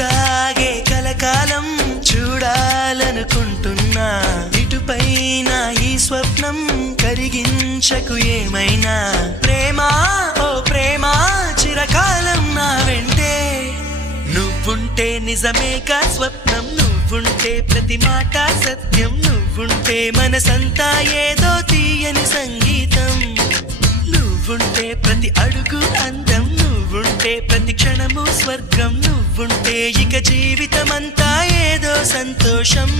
ఇట్టాగే కలకాలం చూడాలనుకుంటున్నా ఇటుపైన ఈ స్వప్నం కరిగించకు ఏమైనా ప్రేమ ఓ ప్రేమ చిరకాలం నా వెంటే నువ్వుంటే నిజమేగా స్వప్నం నువ్వుంటే ప్రతి మాట సత్యం నువ్వుంటే మనసంతా ఏదో తీయని సంగీతం నువ్వుంటే ప్రతి అడుగు అందం నువ్వుంటే ప్రతి క్షణము స్వర్గం నువ్వుంటే ఇక జీవితమంతా ఏదో సంతోషం